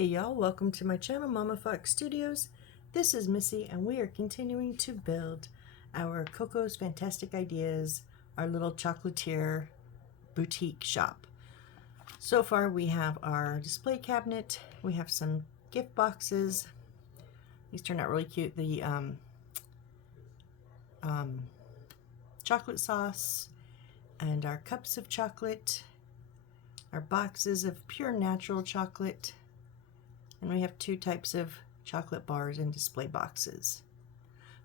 Hey y'all, welcome to my channel, Mama Fox Studios. This is Missy and we are continuing to build our Coco's Fantastic Ideas, our little chocolatier boutique shop. So far we have our display cabinet, we have some gift boxes. These turned out really cute. The chocolate sauce and our cups of chocolate, our boxes of pure natural chocolate. And we have two types of chocolate bars and display boxes.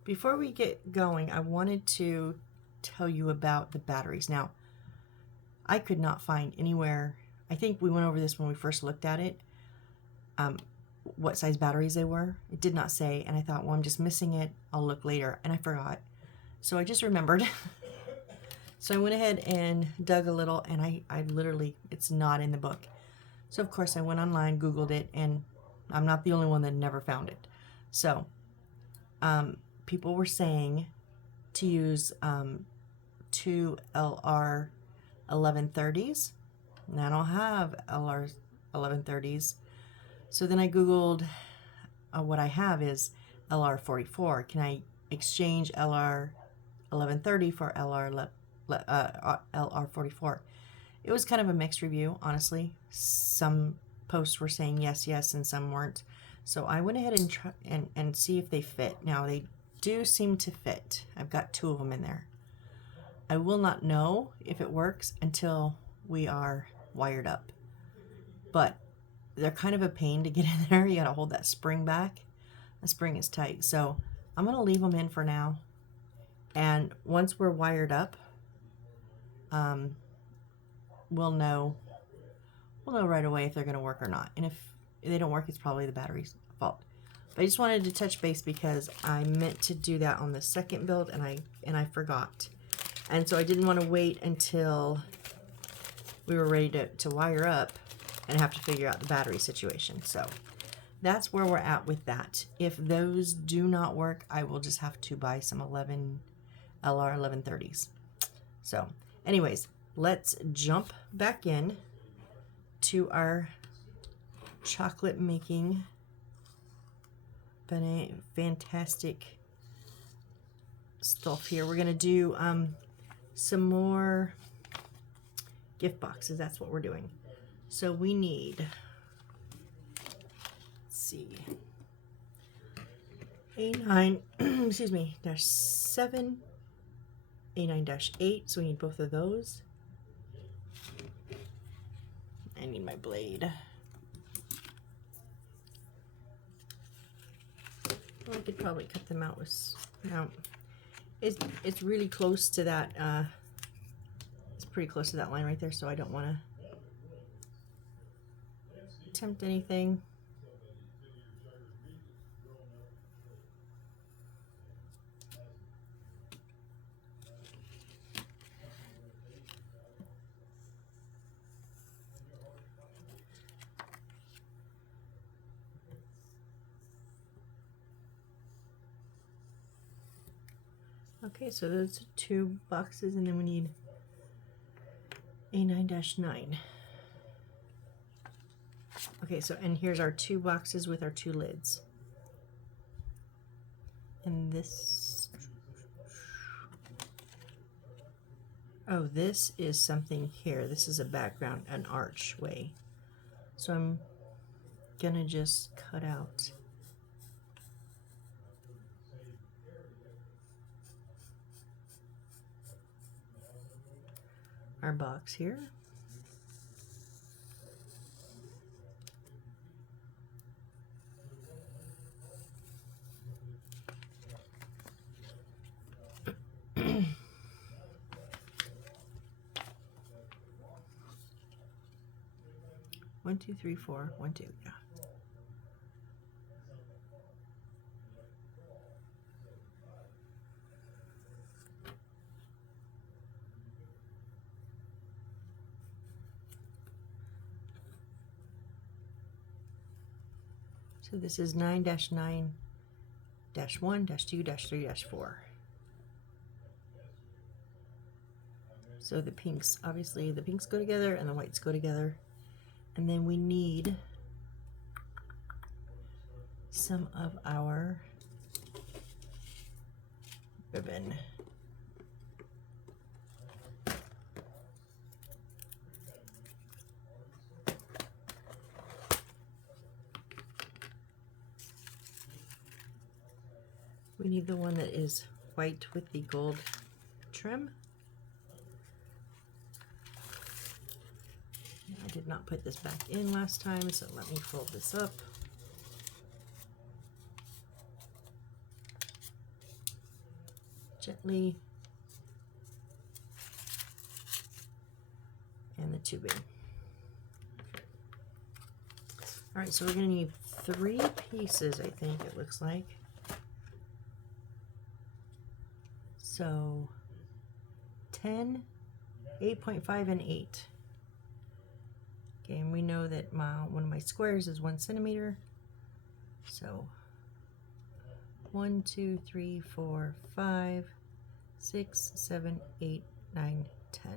Before we get going, I wanted to tell you about the batteries. Now, I could not find anywhere, I think we went over this when we first looked at it, what size batteries they were. It did not say, and I thought, well, I'm just missing it. I'll look later, and I forgot. So I just remembered. So I went ahead and dug a little, and I literally, it's not in the book. So of course I went online, Googled it, and I'm not the only one that never found it. So people were saying to use two LR 1130s, and I don't have LR 1130s. So then I Googled what I have is LR 44. Can I exchange LR 1130 for LR 44? It was kind of a mixed review, honestly. Some posts were saying yes, yes, and some weren't. So I went ahead and try and see if they fit. Now they do seem to fit. I've got two of them in there. I will not know if it works until we are wired up. But they're kind of a pain to get in there. You gotta hold that spring back. The spring is tight. So I'm gonna leave them in for now. And once we're wired up, we'll know right away if they're going to work or not. And if they don't work, it's probably the battery's fault. But I just wanted to touch base because I meant to do that on the second build and I forgot. And so I didn't want to wait until we were ready to wire up and have to figure out the battery situation. So that's where we're at with that. If those do not work, I will just have to buy some LR 1130s. So anyways, let's jump back in to our chocolate making fantastic stuff here. We're gonna do some more gift boxes. That's what we're doing. So we need, let's see, A9 excuse me, -7, A9-8, so we need both of those. I need my blade. Well, I could probably cut them out with, no, it's really close to that, it's pretty close to that line right there, so I don't want to attempt anything. Okay, so those are two boxes, and then we need A9-9. Okay, so, and here's our two boxes with our two lids. And this, oh, this is something here. This is a background, an archway. So I'm gonna just cut out our box here. One, two, three, four. 1, 2, yeah. So this is 9-9-1-2-3-4. So the pinks, obviously the pinks go together and the whites go together. And then we need some of our ribbon. We need the one that is white with the gold trim. I did not put this back in last time, so let me fold this up. Gently. And the tubing. All right, so we're going to need 3 pieces, I think it looks like. So 10, 8.5, and 8. Okay, and we know that one of my squares is 1 centimeter. So 1, 2, 3, 4, 5, 6, 7, 8, 9, 10.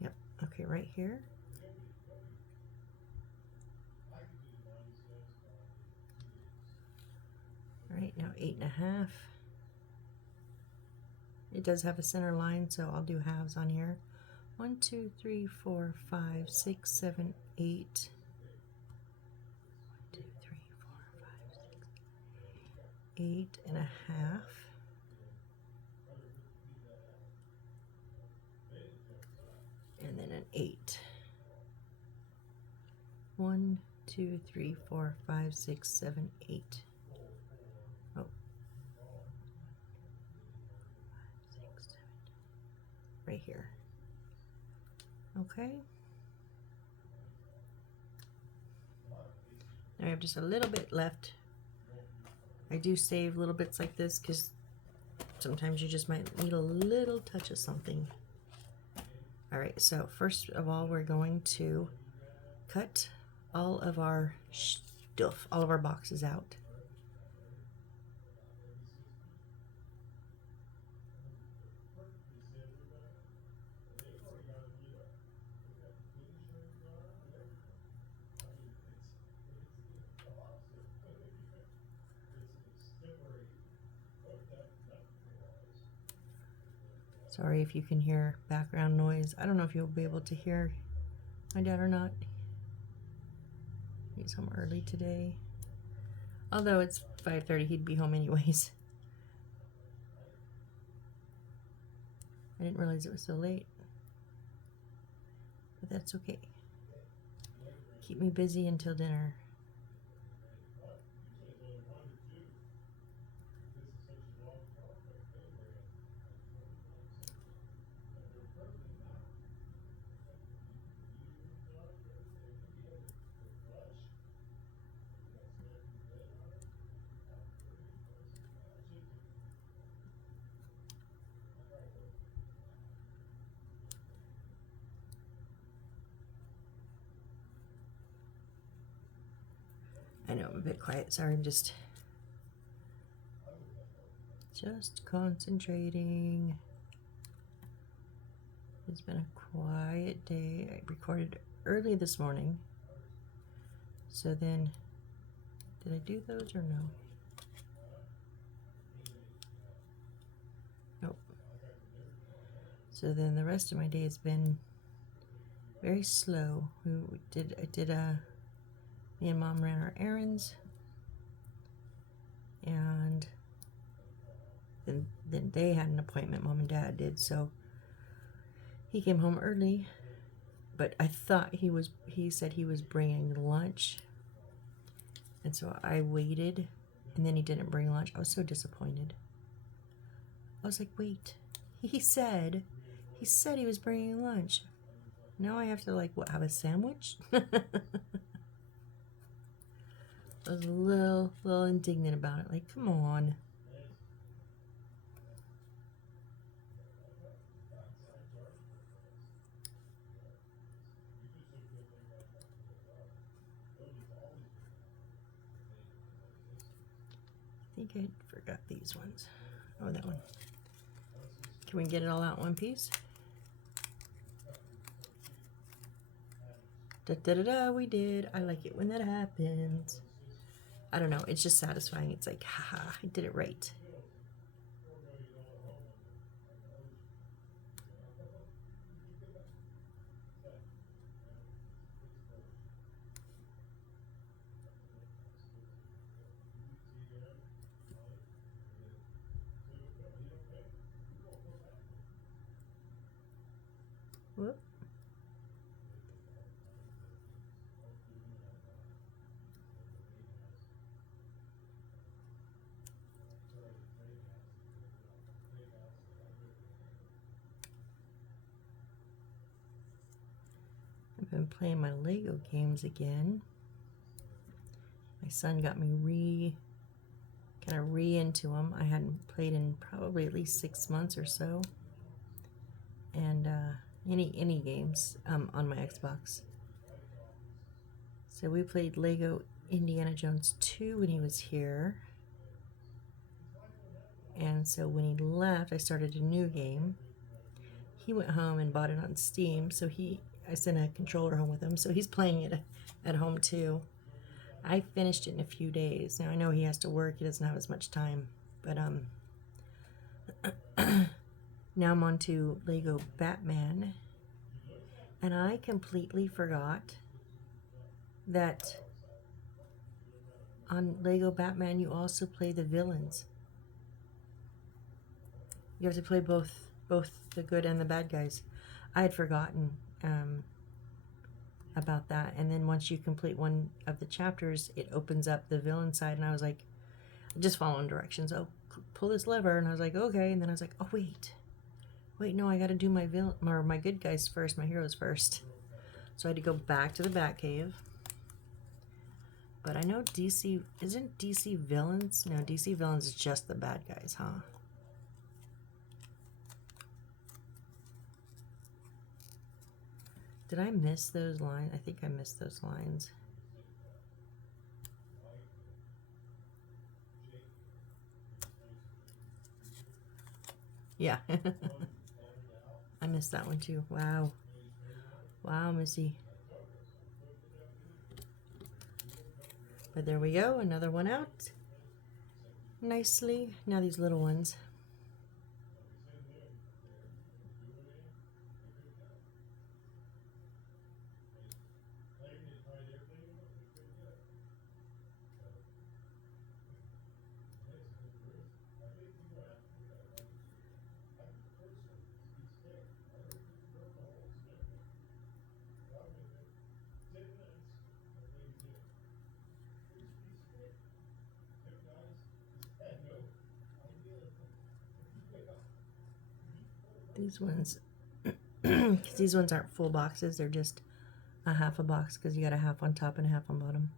Yep, okay, right here. All right, now 8.5. It does have a center line, so I'll do halves on here. 1, 2, 3, 4, 5, 6, 7, 8. 1, 2, 3, 4, 5, 6, 8.5. And then an 8. 1, 2, 3, 4, 5, 6, 7, 8. Oh. 5, 6, 7. Right here. Okay. I have just a little bit left. I do save little bits like this because sometimes you just might need a little touch of something. All right, so first of all, we're going to cut all of our stuff, all of our boxes out. Sorry if you can hear background noise. I don't know if you'll be able to hear my dad or not. He's home early today. Although it's 5:30, he'd be home anyways. I didn't realize it was so late. But that's okay. Keep me busy until dinner. I know I'm a bit quiet. Sorry, I'm just concentrating. It's been a quiet day. I recorded early this morning. So then, did I do those or no? Nope. So then the rest of my day has been very slow. Me and Mom ran our errands, and then they had an appointment, Mom and Dad did, so he came home early, but I thought he said he was bringing lunch, and so I waited, and then he didn't bring lunch. I was so disappointed. I was like, wait, he said he was bringing lunch. Now I have to, like, what, have a sandwich? I was a little indignant about it. Like, come on. I think I forgot these ones. Oh, that one. Can we get it all out in one piece? Da da da da, we did. I like it when that happens. I don't know, it's just satisfying. It's like, haha, I did it right. Whoop. I've been playing my Lego games again. My son got me kind of into them. I hadn't played in probably at least 6 months or so. And any games on my Xbox. So we played Lego Indiana Jones 2 when he was here. And so when he left, I started a new game. He went home and bought it on Steam, so I sent a controller home with him, so he's playing it at home too. I finished it in a few days. Now I know he has to work, he doesn't have as much time, but now I'm on to Lego Batman, and I completely forgot that on Lego Batman you also play the villains. You have to play both the good and the bad guys. I had forgotten about that, and then once you complete one of the chapters, it opens up the villain side, and I was like, just following directions. Oh, pull this lever, and I was like, okay, and then I was like, oh wait, no, I got to do my villain or my good guys first, my heroes first. So I had to go back to the Batcave. But I know isn't DC Villains? No, DC Villains is just the bad guys, huh? Did I miss those lines? I think I missed those lines. Yeah. I missed that one too. Wow. Wow, Missy. But there we go. Another one out. Nicely. Now these little ones. These ones, because these ones aren't full boxes, they're just a half a box because you got a half on top and a half on bottom.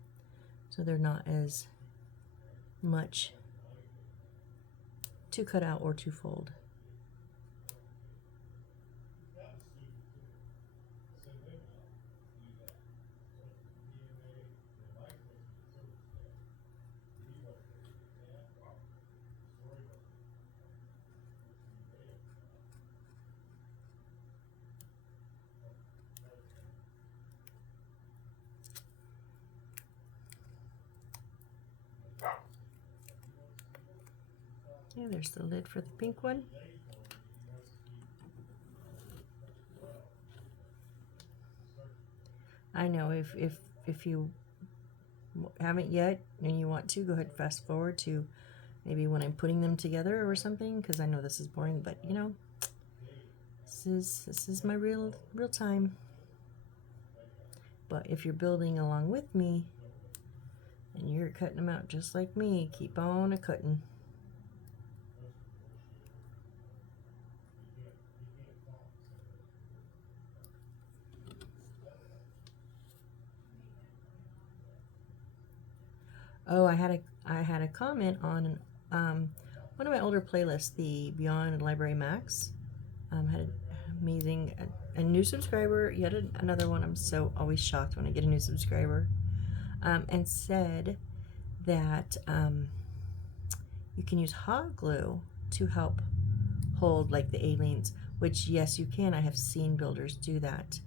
So they're not as much to cut out or to fold. Okay, there's the lid for the pink one. I know if you haven't yet and you want to, go ahead and fast forward to maybe when I'm putting them together or something, because I know this is boring, but you know, this is my real time. But if you're building along with me and you're cutting them out just like me, keep on a cutting. Oh, I had a comment on one of my older playlists, the Beyond Library Max. Had an amazing a new subscriber, yet another one. I'm so always shocked when I get a new subscriber, and said that you can use hot glue to help hold like the aliens, which yes, you can. I have seen builders do that.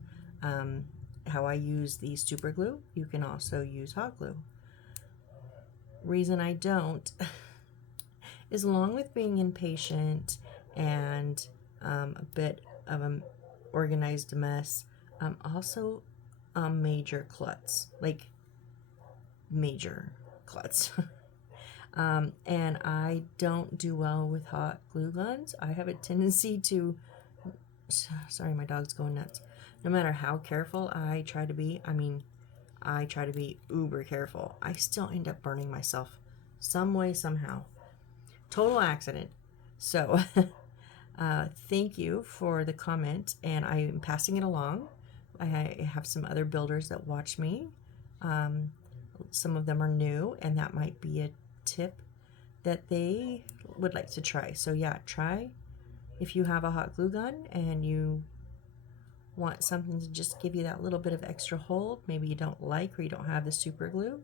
How I use the super glue, you can also use hot glue. Reason I don't is, along with being impatient and a bit of an organized mess, also a major klutz, like major klutz. And I don't do well with hot glue guns. I have a tendency to, sorry, my dog's going nuts. No matter how careful I try to be, I try to be uber careful, I still end up burning myself some way, somehow. Total accident. So thank you for the comment, and I'm passing it along. I have some other builders that watch me. Some of them are new, and that might be a tip that they would like to try. So yeah, try if you have a hot glue gun and you want something to just give you that little bit of extra hold, maybe you don't like or you don't have the super glue,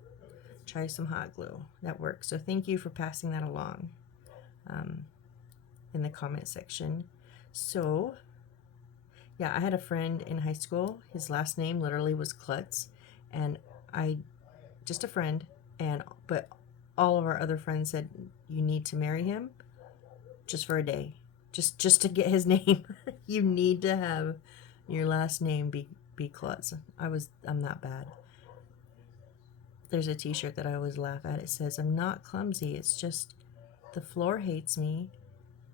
try some hot glue. That works. So thank you for passing that along in the comment section. So yeah, I had a friend in high school. His last name literally was Klutz, and just a friend, but all of our other friends said, you need to marry him just for a day, just to get his name. You need to have your last name be Klutz. I'm that bad. There's a t-shirt that I always laugh at. It says, I'm not clumsy, it's just the floor hates me,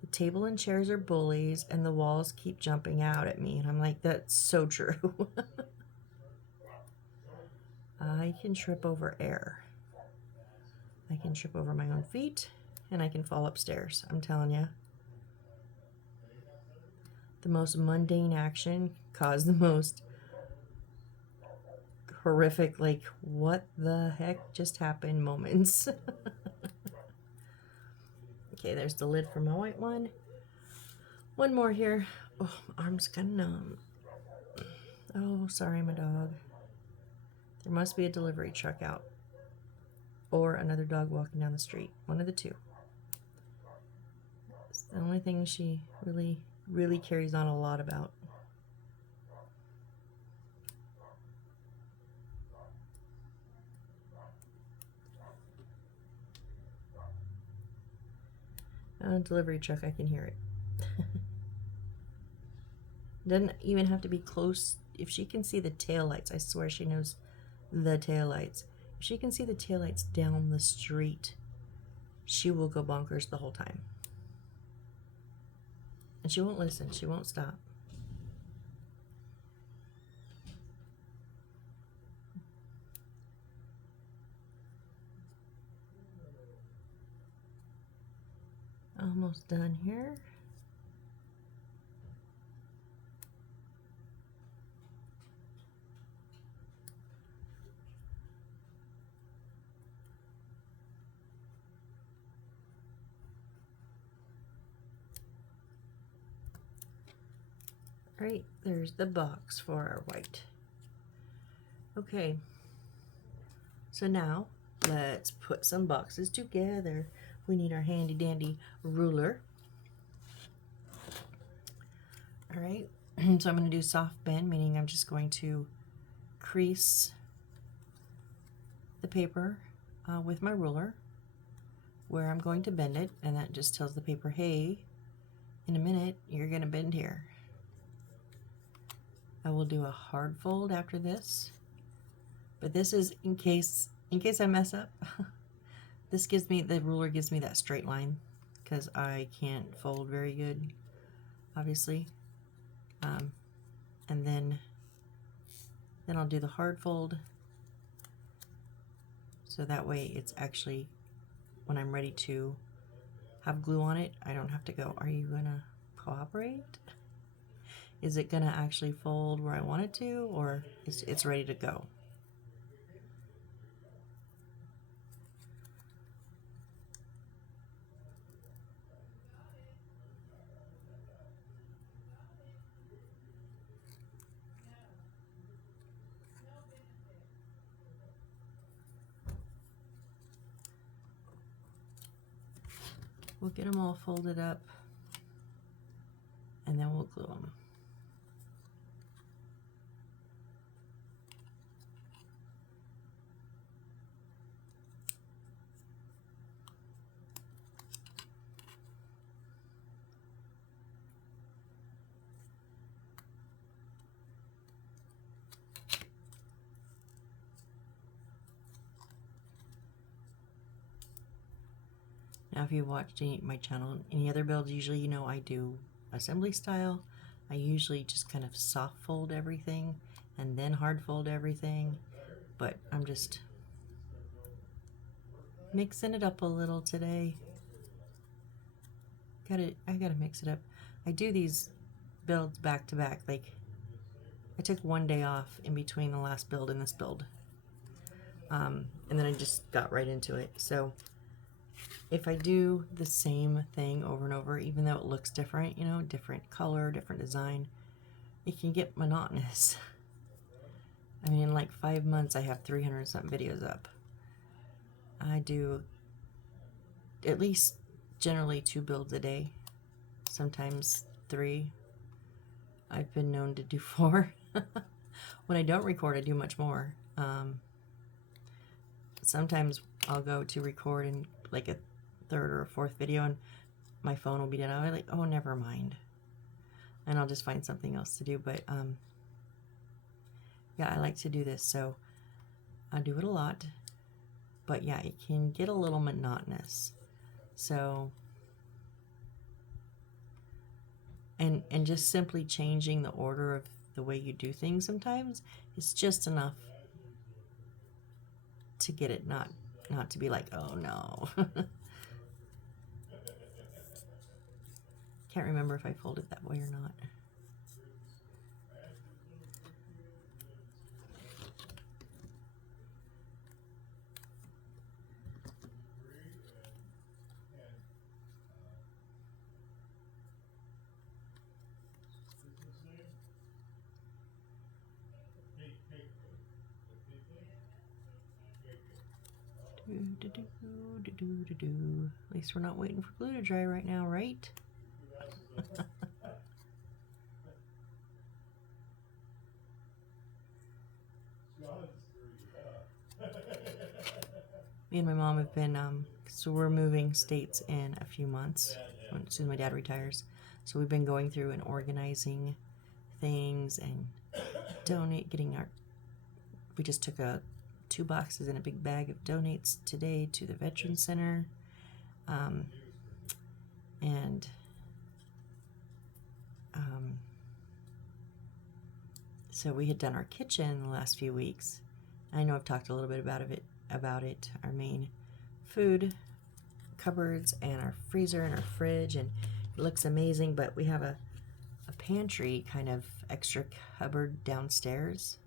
the table and chairs are bullies, and the walls keep jumping out at me. And I'm like, that's so true. I can trip over air. I can trip over my own feet, and I can fall upstairs. I'm telling you. The most mundane action caused the most horrific, like, what the heck just happened moments. Okay, there's the lid for my white one. One more here. Oh, my arm's kind of numb. Oh, sorry, my dog. There must be a delivery truck out, or another dog walking down the street. One of the two. It's the only thing she really carries on a lot about. Delivery truck, I can hear it. Doesn't even have to be close. If she can see the taillights, I swear she knows the taillights. If she can see the taillights down the street, she will go bonkers the whole time. And she won't listen. She won't stop. Almost done here. Right, there's the box for our white. Okay, so now let's put some boxes together. We need our handy dandy ruler. All right, so I'm going to do soft bend, meaning I'm just going to crease the paper with my ruler where I'm going to bend it, and that just tells the paper, hey, in a minute you're going to bend here. I will do a hard fold after this, but this is in case I mess up. This gives me, the ruler gives me that straight line because I can't fold very good, obviously. And then I'll do the hard fold, so that way it's actually, when I'm ready to have glue on it, I don't have to go, are you gonna cooperate? Is it gonna actually fold where I want it to, or it's ready to go? We'll get them all folded up and then we'll glue them. Now, if you watched my channel, any other builds, usually you know I do assembly style. I usually just kind of soft fold everything and then hard fold everything, but I'm just mixing it up a little today. I gotta mix it up. I do these builds back to back. Like, I took one day off in between the last build and this build, and then I just got right into it. So if I do the same thing over and over, even though it looks different, you know, different color, different design, it can get monotonous. I mean, in like 5 months, I have 300 something videos up. I do at least generally 2 builds a day, sometimes 3. I've been known to do 4. When I don't record, I do much more. Sometimes I'll go to record in like a 3rd or a 4th video and my phone will be dead. I'm like, oh, never mind. And I'll just find something else to do. But yeah, I like to do this, so I do it a lot. But yeah, it can get a little monotonous. So, and just simply changing the order of the way you do things sometimes is just enough to get it not to be like, oh no. Can't remember if I folded that way or not. At least we're not waiting for glue to dry right now, right? Me and my mom have been, so we're moving states in a few months, as soon as my dad retires. So we've been going through and organizing things and we just took 2 boxes and a big bag of donates today to the Veterans Center. So we had done our kitchen the last few weeks. I know I've talked a little bit about it, our main food cupboards and our freezer and our fridge, and it looks amazing, but we have a pantry kind of extra cupboard downstairs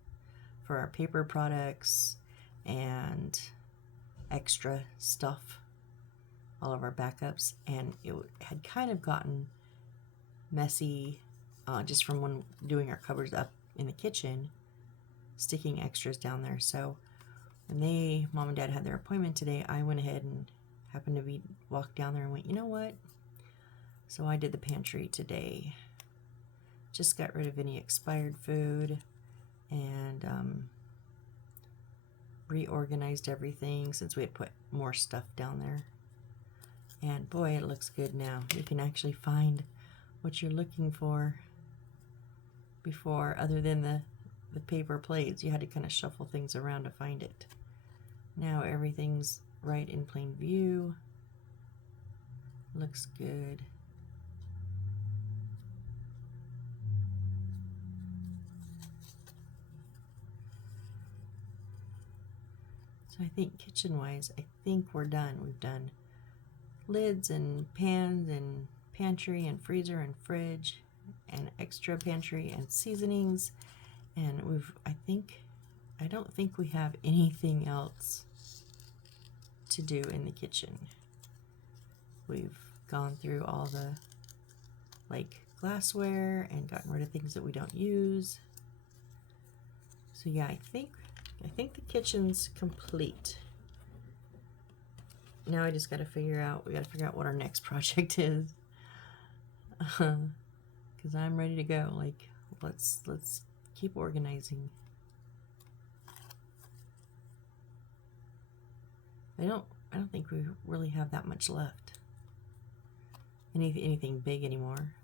for our paper products and extra stuff, all of our backups, and it had kind of gotten messy just from when doing our cupboards up in the kitchen, sticking extras down there. So when Mom and Dad had their appointment today, I went ahead and happened to walked down there and went, you know what? So I did the pantry today. Just got rid of any expired food and reorganized everything since we had put more stuff down there. And boy, it looks good now. You can actually find what you're looking for. Before, other than the paper plates, you had to kind of shuffle things around to find it. Now everything's right in plain view. Looks good. So I think kitchen-wise, I think we're done. We've done lids and pans and pantry and freezer and fridge and extra pantry and seasonings, and I don't think we have anything else to do in the kitchen. We've gone through all the glassware and gotten rid of things that we don't use. So yeah, I think the kitchen's complete. now I just got to figure out, we got to figure out what our next project is. Because I'm ready to go. Like, let's keep organizing. I don't think we really have that much left. Anything big anymore.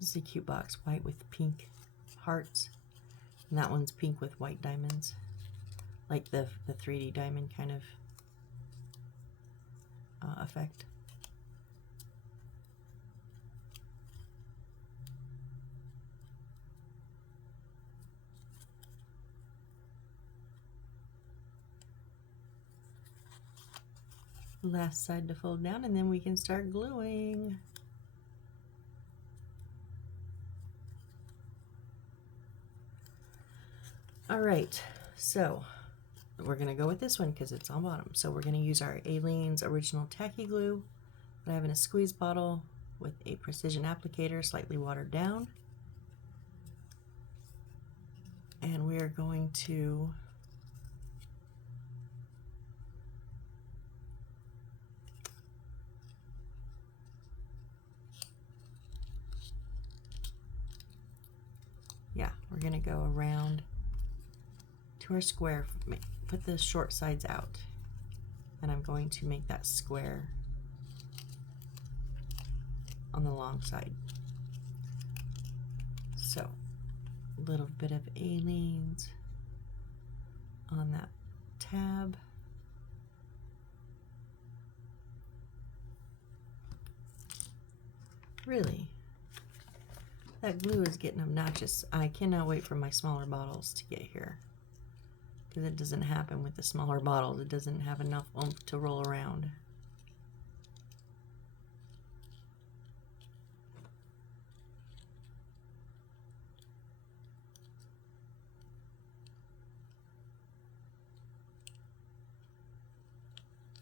This is a cute box, white with pink hearts. And that one's pink with white diamonds. Like the 3D diamond kind of effect. Last side to fold down, and then we can start gluing. All right, so we're gonna go with this one because it's on bottom. So we're gonna use our Aleene's Original Tacky Glue that I have in a squeeze bottle with a precision applicator, slightly watered down. And we are going to we're gonna go around to our square, put the short sides out, and I'm going to make that square on the long side. So a little bit of Aleene's on that tab. Really, that glue is getting obnoxious. I cannot wait for my smaller bottles to get here, because it doesn't happen with the smaller bottles. It doesn't have enough oomph to roll around.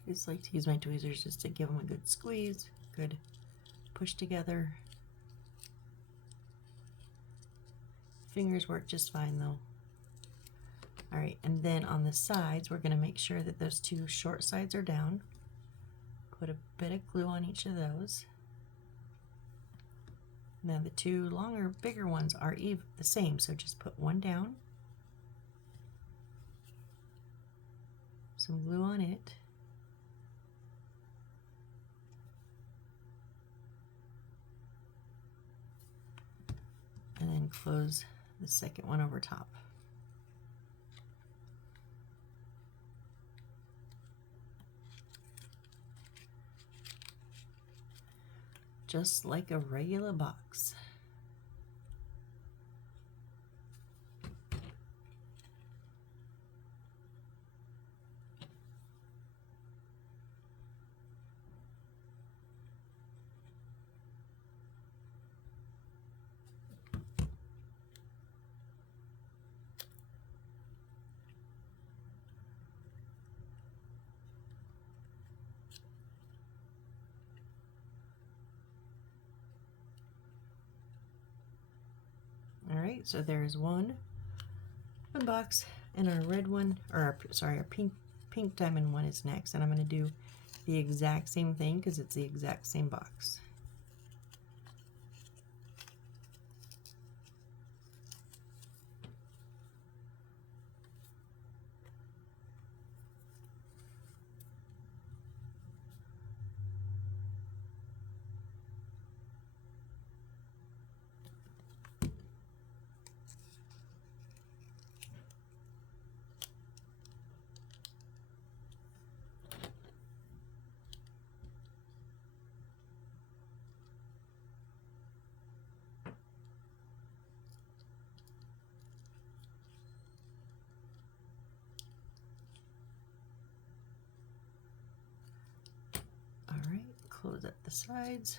I just like to use my tweezers just to give them a good squeeze, good push together. Fingers work just fine though. All right, and then on the sides, we're gonna make sure that those two short sides are down. Put a bit of glue on each of those. Now the two longer, bigger ones are the same, so just put one down. Some glue on it. And then close the second one over top. Just like a regular box. All right, so there's one box, and our red one, or our pink diamond one is next, and I'm going to do the exact same thing because it's the exact same box. All right, close up the sides.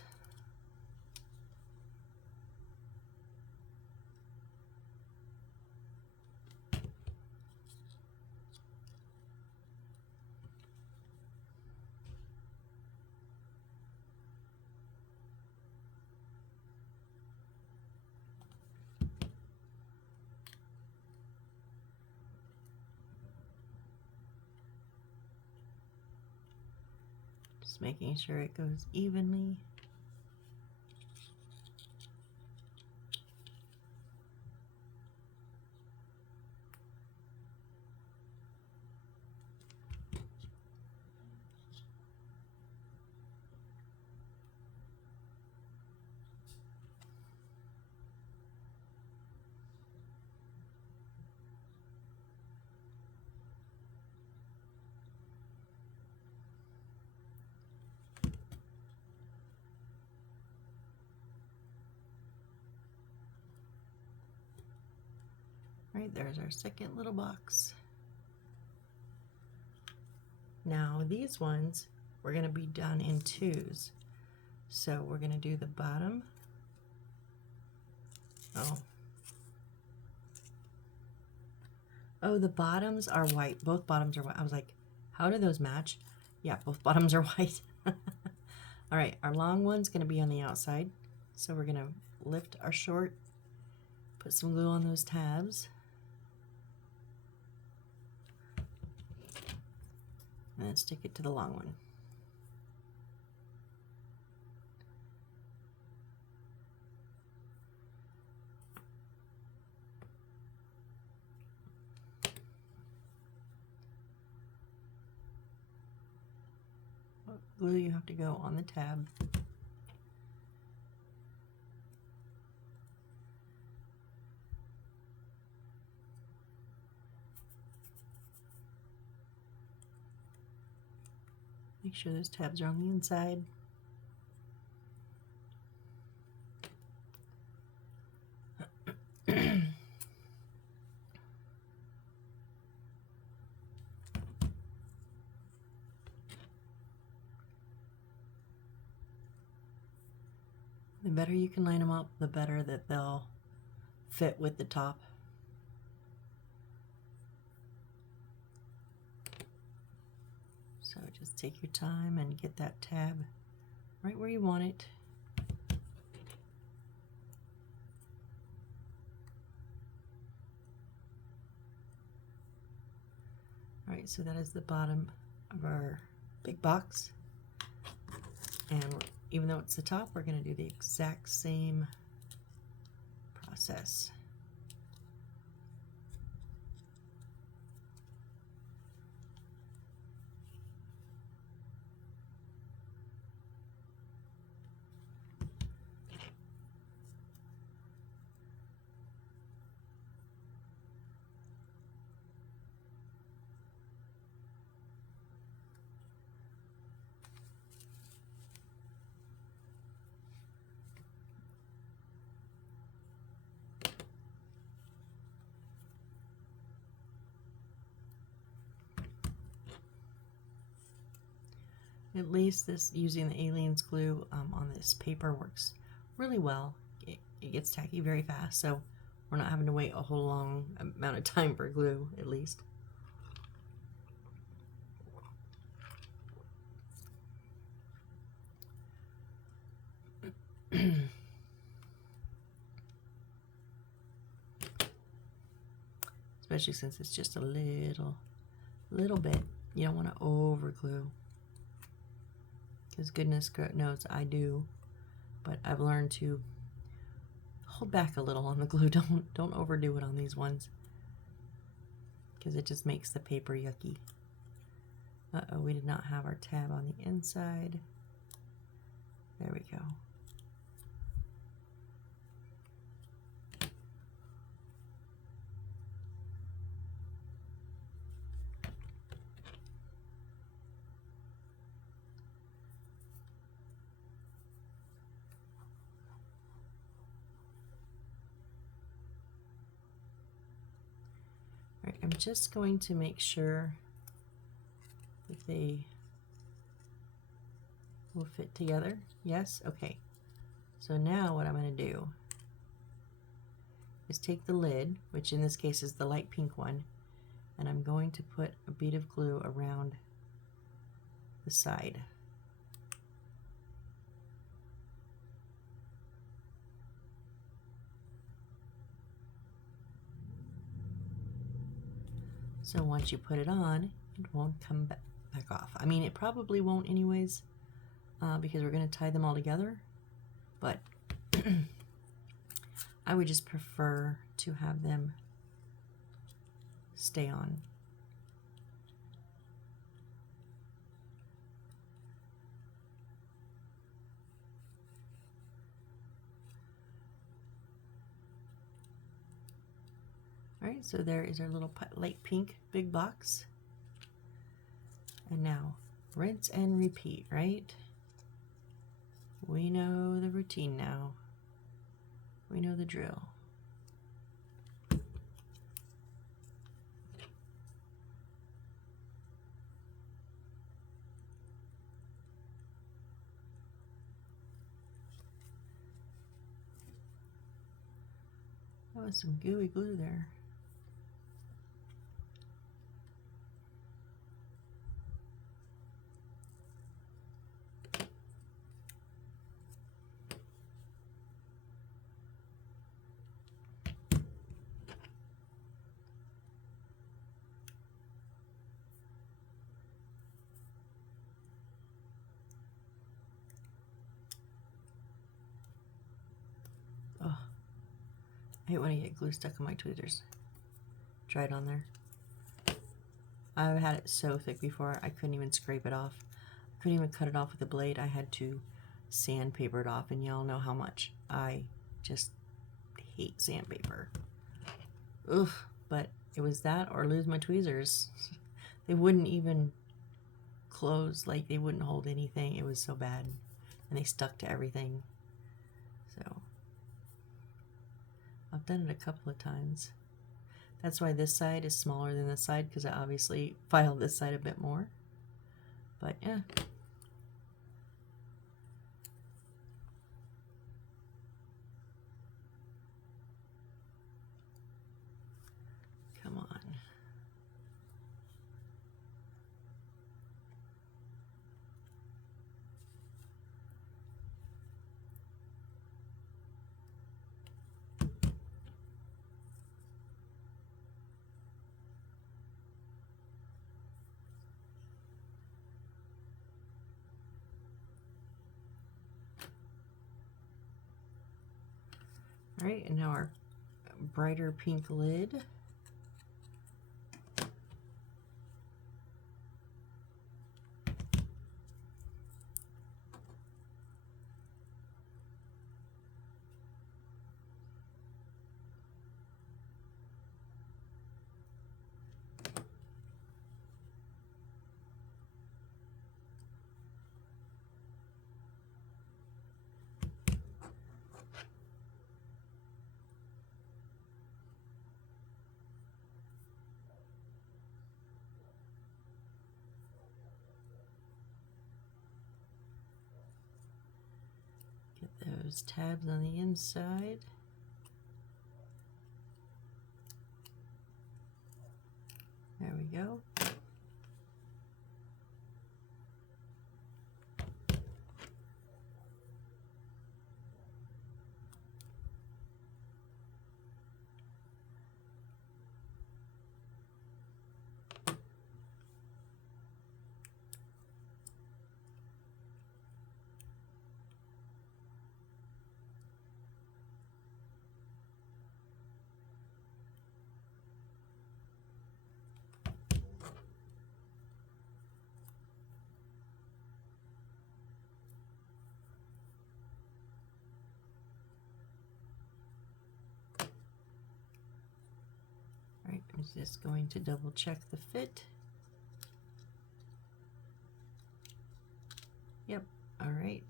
Just making sure it goes evenly. Right, there's our second little box. Now these ones, we're going to be done in twos. So we're going to do the bottom. Oh, the bottoms are white. Both bottoms are white. I was like, how do those match? Yeah, both bottoms are white. All right, our long one's going to be on the outside. So we're going to lift our short, put some glue on those tabs. And then stick it to the long one. Glue, you have to go on the tab. Make sure those tabs are on the inside. The better you can line them up, the better that they'll fit with the top. So just take your time and get that tab right where you want it. All right, so that is the bottom of our big box. And even though it's the top, we're going to do the exact same process. At least this using the Aleene's glue on this paper works really well. It gets tacky very fast, so we're not having to wait a whole long amount of time for glue, at least. Especially since it's just a little bit. You don't want to over glue. Because goodness knows I do, but I've learned to hold back a little on the glue. Don't overdo it on these ones, because it just makes the paper yucky. Uh-oh, we did not have our tab on the inside. There we go. I'm just going to make sure that they will fit together. Yes? Okay. So now what I'm going to do is take the lid, which in this case is the light pink one, and I'm going to put a bead of glue around the side. So once you put it on, it won't come back off. I mean, it probably won't anyways, because we're going to tie them all together, but I would just prefer to have them stay on. All right, so there is our little light pink big box. And now, rinse and repeat, right? We know the routine now. We know the drill. That was some gooey glue there. Oh, I hate when I get glue stuck on my tweezers. Try it on there. I've had it so thick before, I couldn't even scrape it off. I couldn't even cut it off with a blade. I had to sandpaper it off, and y'all know how much I just hate sandpaper. Oof, but it was that or lose my tweezers. They wouldn't even close, like they wouldn't hold anything. It was so bad, and they stuck to everything. So I've done it a couple of times. That's why this side is smaller than this side, because I obviously filed this side a bit more. But yeah. Come on. All right, and now our brighter pink lid. Get those tabs on the inside. There we go. I'm just going to double check the fit. Yep, all right.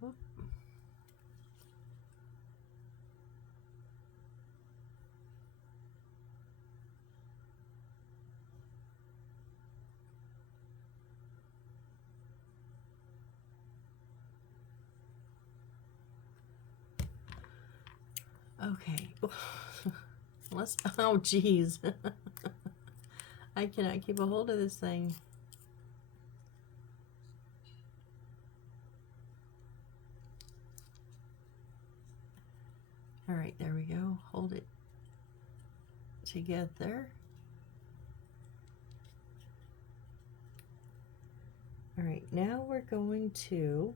Whoop. Okay. Let's, oh geez. I cannot keep a hold of this thing. All right, there we go. Hold it together. All right, now we're going to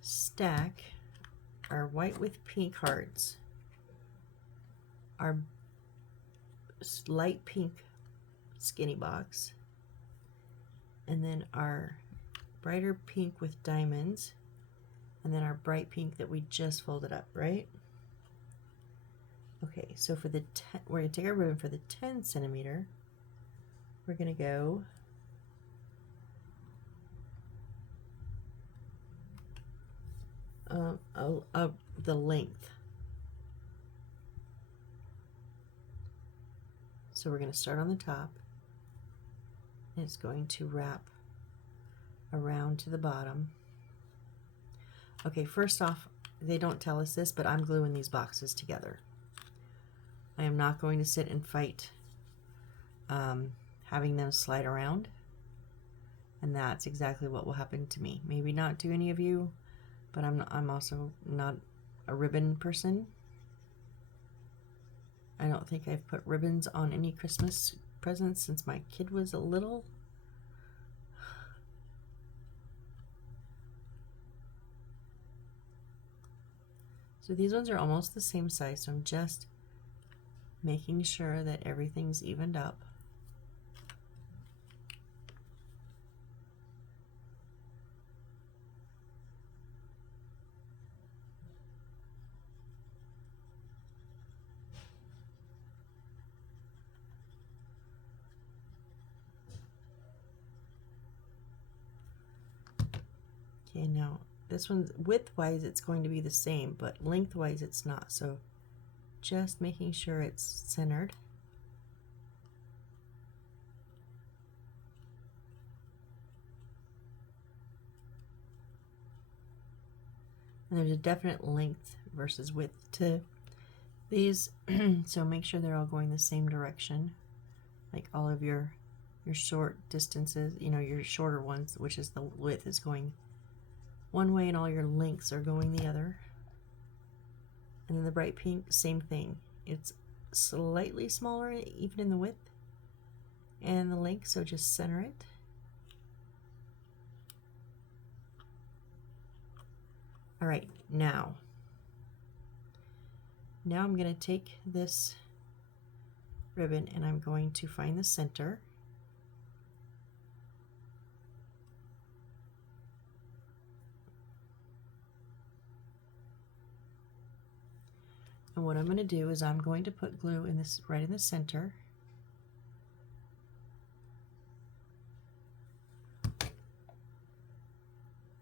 stack our white with pink hearts, our light pink skinny box, and then our brighter pink with diamonds, and then our bright pink that we just folded up, right? Okay, so for the we're going to take our ribbon for the 10 centimeter. We're going to go the length. So we're going to start on the top, and it's going to wrap around to the bottom. Okay, first off, they don't tell us this, but I'm gluing these boxes together. I am not going to sit and fight having them slide around, and that's exactly what will happen to me. Maybe not to any of you, but I'm also not a ribbon person. I don't think I've put ribbons on any Christmas presents since my kid was a little. So these ones are almost the same size, so I'm just making sure that everything's evened up. Okay, now this one's widthwise it's going to be the same, but lengthwise it's not, so just making sure it's centered. And there's a definite length versus width to these, so make sure they're all going the same direction, like all of your short distances, you know, your shorter ones, which is the width, is going one way and all your lengths are going the other. And then the bright pink, same thing. It's slightly smaller even in the width and the length, so just center it. All right, now I'm going to take this ribbon and I'm going to find the center. And what I'm going to do is I'm going to put glue in this right in the center.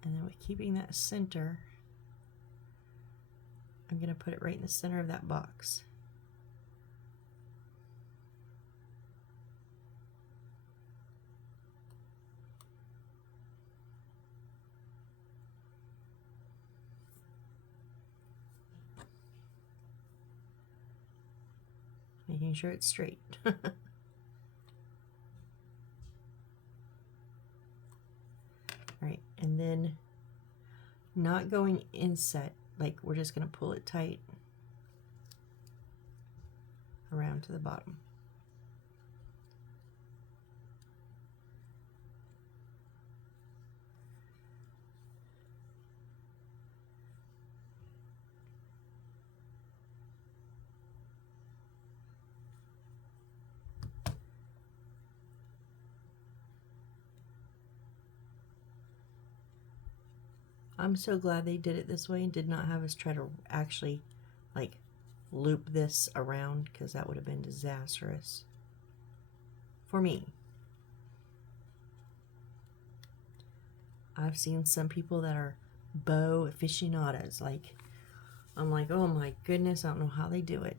And then with keeping that center, I'm going to put it right in the center of that box. Making sure it's straight. Right, and then not going inset, like we're just going to pull it tight around to the bottom. I'm so glad they did it this way and did not have us try to actually like loop this around, because that would have been disastrous for me. I've seen some people that are bow aficionados. Like, I'm like, oh my goodness, I don't know how they do it.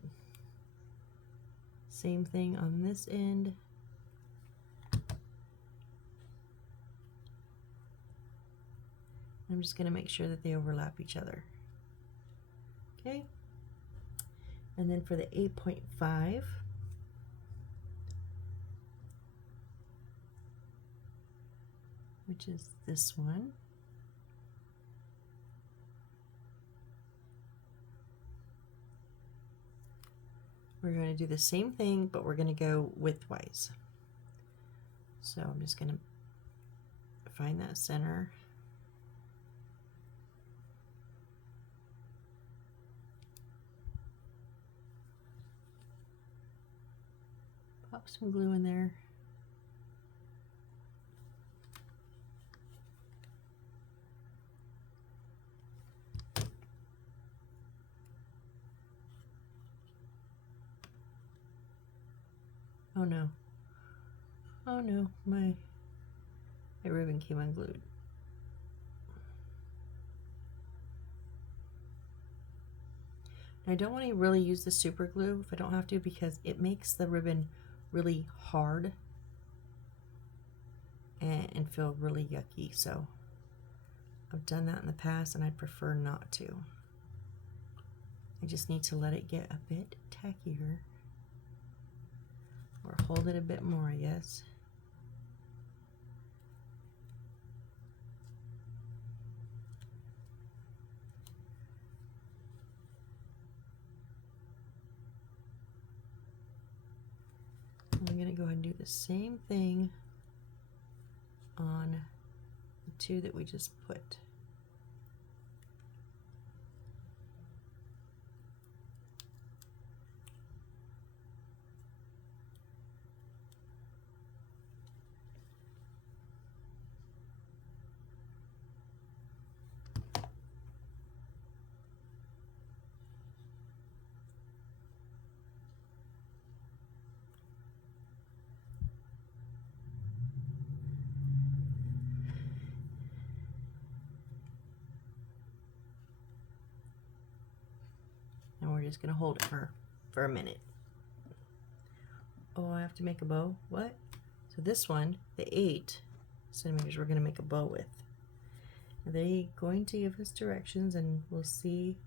Same thing on this end. I'm just going to make sure that they overlap each other. Okay. And then for the 8.5, which is this one, we're going to do the same thing, but we're going to go widthwise. So I'm just going to find that center. Pop some glue in there. Oh no. Oh no, my ribbon came unglued. I don't want to really use the super glue if I don't have to, because it makes the ribbon really hard and feel really yucky. So I've done that in the past and I prefer not to. I just need to let it get a bit tackier, or hold it a bit more, I guess. I'm going to go ahead and do the same thing on the two that we just put. And we're just going to hold it for a minute. Oh, I have to make a bow? What? So this one, the 8 centimeters, we're going to make a bow with. Are they going to give us directions, and we'll see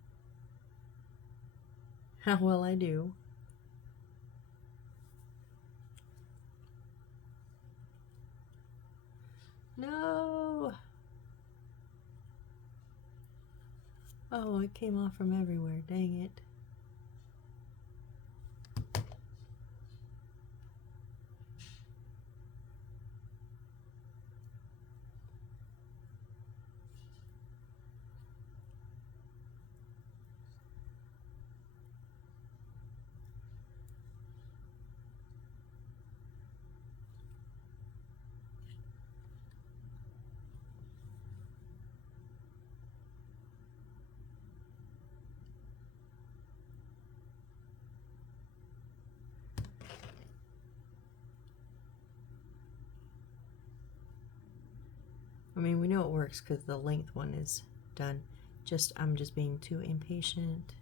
how well I do. No! Oh, it came off from everywhere. Dang it. I mean, we know it works because the length one is done. I'm just being too impatient.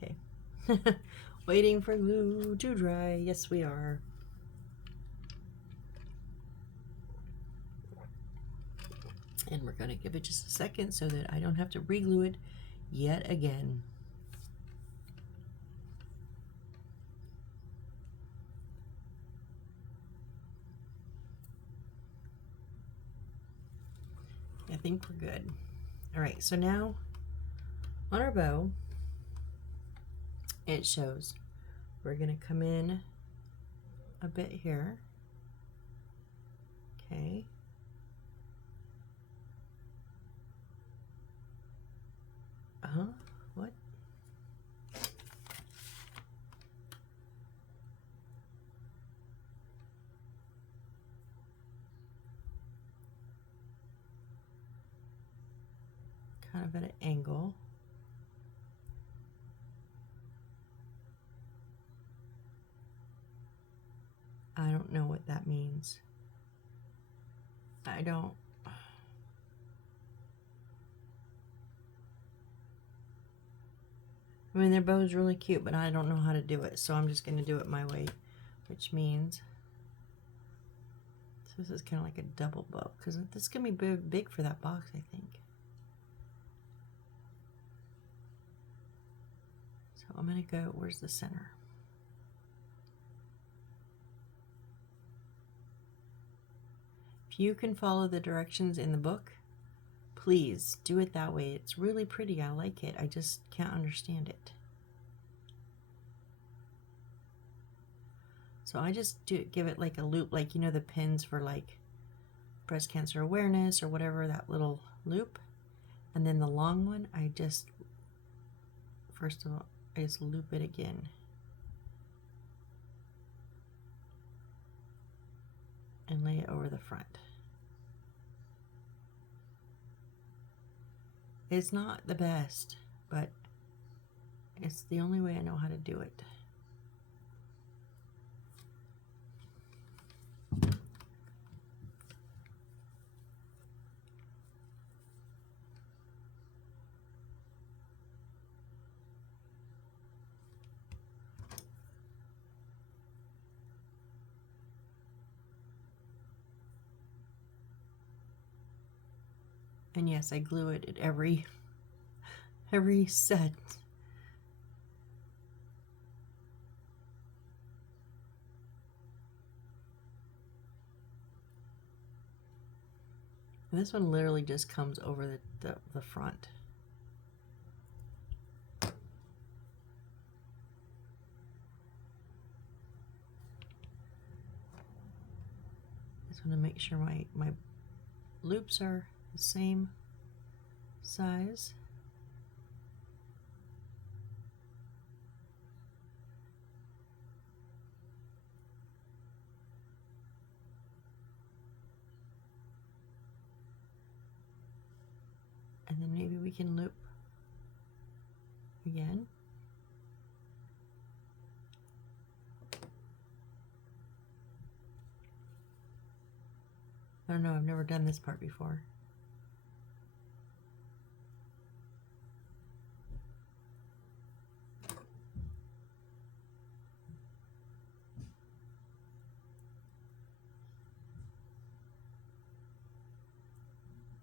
Okay. Waiting for glue to dry. Yes, we are. And we're going to give it just a second so that I don't have to re-glue it yet again. I think we're good. All right, so now on our bow, it shows we're going to come in a bit here. Okay. What? Kind of at an angle. I don't know what that means. I don't. I mean, their bow is really cute, but I don't know how to do it, so I'm just going to do it my way, which means, so this is kind of like a double bow, because this is going to be big for that box, I think. I'm going to go, where's the center? If you can follow the directions in the book, please do it that way. It's really pretty. I like it. I just can't understand it. So I just give it like a loop, like, you know, the pins for like breast cancer awareness or whatever, that little loop. And then the long one, I just, first of all, I just loop it again. And lay it over the front. It's not the best, but it's the only way I know how to do it. And yes, I glue it at every set. And this one literally just comes over the front. Just want to make sure my loops are the same size. And then maybe we can loop again. I don't know, I've never done this part before.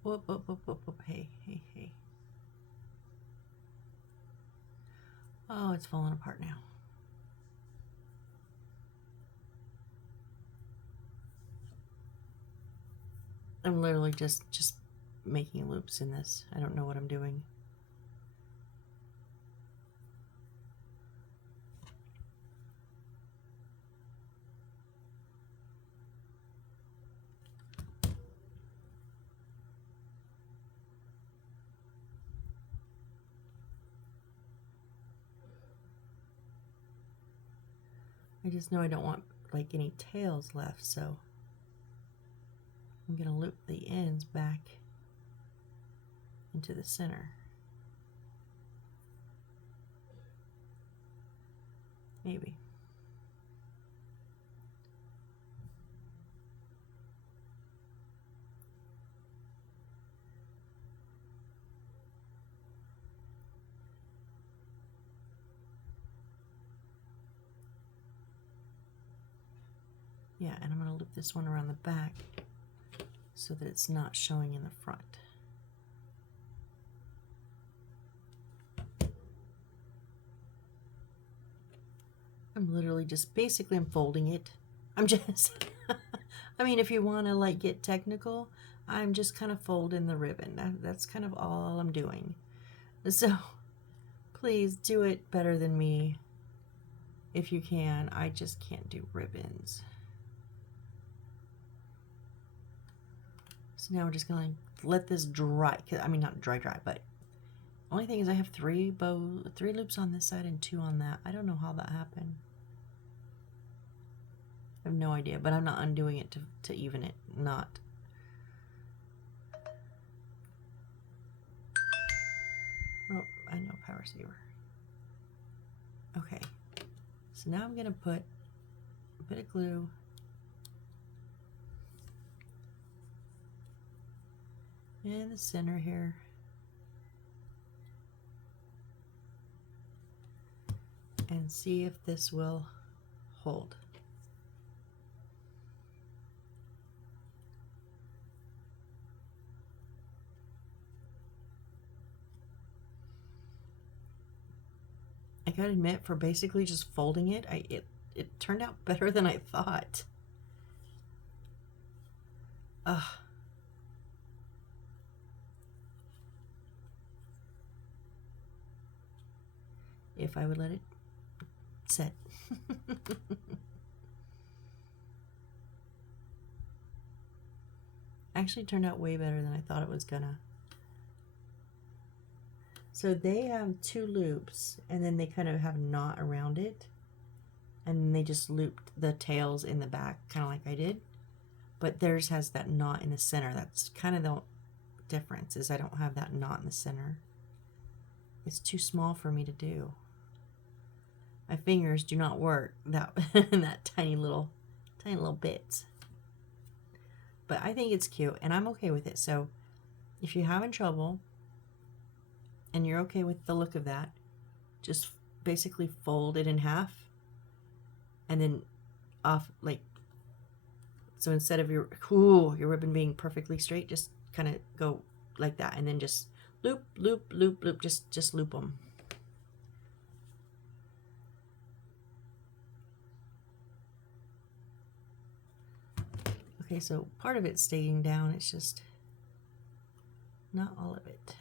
Whoop, whoop, whoop, whoop, whoop. Hey, hey, hey. Oh, it's falling apart now. I'm literally just making loops in this. I don't know what I'm doing. I just know I don't want like any tails left, so I'm going to loop the ends back into the center. Maybe. Yeah, and I'm going to loop this one around the back so that it's not showing in the front. I'm literally just, basically I'm folding it. I'm just, I mean, if you want to like get technical, I'm just kind of folding the ribbon. That's kind of all I'm doing. So please do it better than me if you can. I just can't do ribbons. So now we're just gonna let this dry. I mean, not dry, but only thing is I have three loops on this side and 2 on that. I don't know how that happened. I have no idea, but I'm not undoing it to even it. Not. Oh, I know, power saver. Okay, so now I'm gonna put a bit of glue in the center here. And see if this will hold. I gotta admit, for basically just folding it, it turned out better than I thought. Ugh. If I would let it set. Actually turned out way better than I thought it was gonna. So they have 2 loops, and then they kind of have a knot around it, and then they just looped the tails in the back, kind of like I did. But theirs has that knot in the center. That's kind of the difference, is I don't have that knot in the center. It's too small for me to do. My fingers do not work that that tiny little bits. But I think it's cute, and I'm okay with it. So if you're having trouble and you're okay with the look of that, just basically fold it in half and then off, like, so instead of your ribbon being perfectly straight, just kind of go like that, and then just loop, loop, loop, loop, just loop them. Okay, so part of it's staying down, it's just not all of it.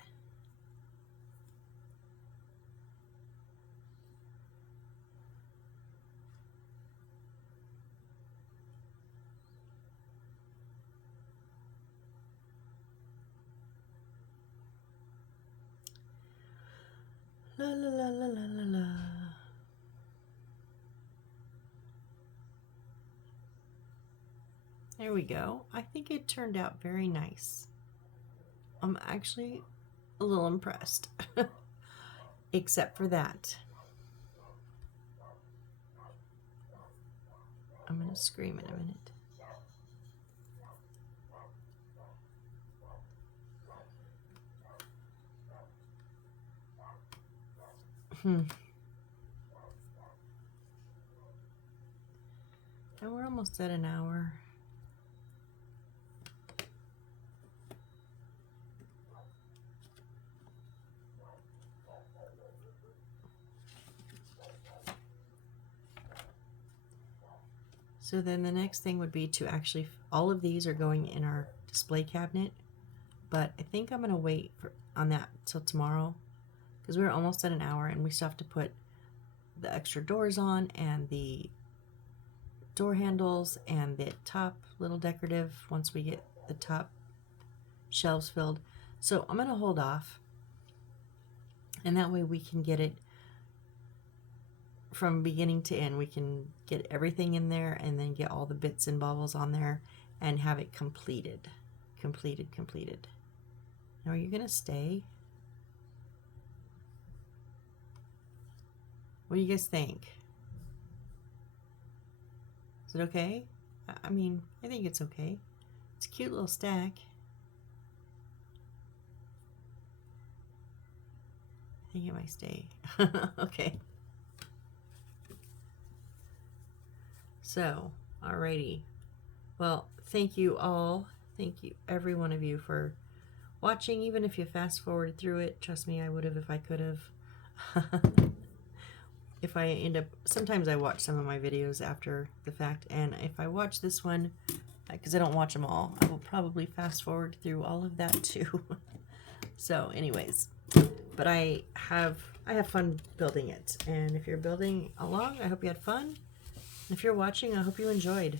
La la la la la la la. There we go. I think it turned out very nice. I'm actually a little impressed. Except for that. I'm gonna scream in a minute. And we're almost at an hour. So then the next thing would be to actually, all of these are going in our display cabinet, but I think I'm gonna wait on that till tomorrow, because we're almost at an hour and we still have to put the extra doors on and the door handles and the top little decorative once we get the top shelves filled. So I'm gonna hold off, and that way we can get it from beginning to end. We can get everything in there and then get all the bits and bobbles on there and have it completed. Now, are you gonna stay? What do you guys think? Is it okay? I mean, I think it's okay. It's a cute little stack. I think it might stay. Okay. So, alrighty. Well, thank you all. Thank you, every one of you, for watching. Even if you fast forwarded through it, trust me, I would have if I could have. If I end up, sometimes I watch some of my videos after the fact, and if I watch this one, because I don't watch them all, I will probably fast forward through all of that too. So anyways, but I have fun building it, and if you're building along, I hope you had fun. If you're watching, I hope you enjoyed.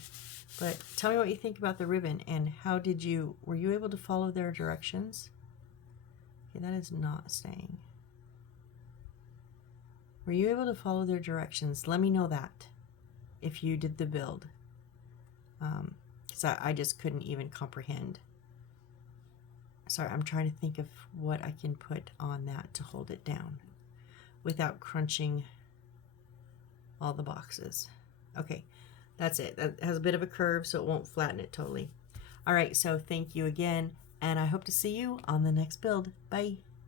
But tell me what you think about the ribbon, and how were you able to follow their directions? Okay, that is not staying. Were you able to follow their directions? Let me know that if you did the build, because I just couldn't even comprehend. Sorry, I'm trying to think of what I can put on that to hold it down without crunching all the boxes. Okay, that's it. That has a bit of a curve, so it won't flatten it totally. All right, so thank you again, and I hope to see you on the next build. Bye.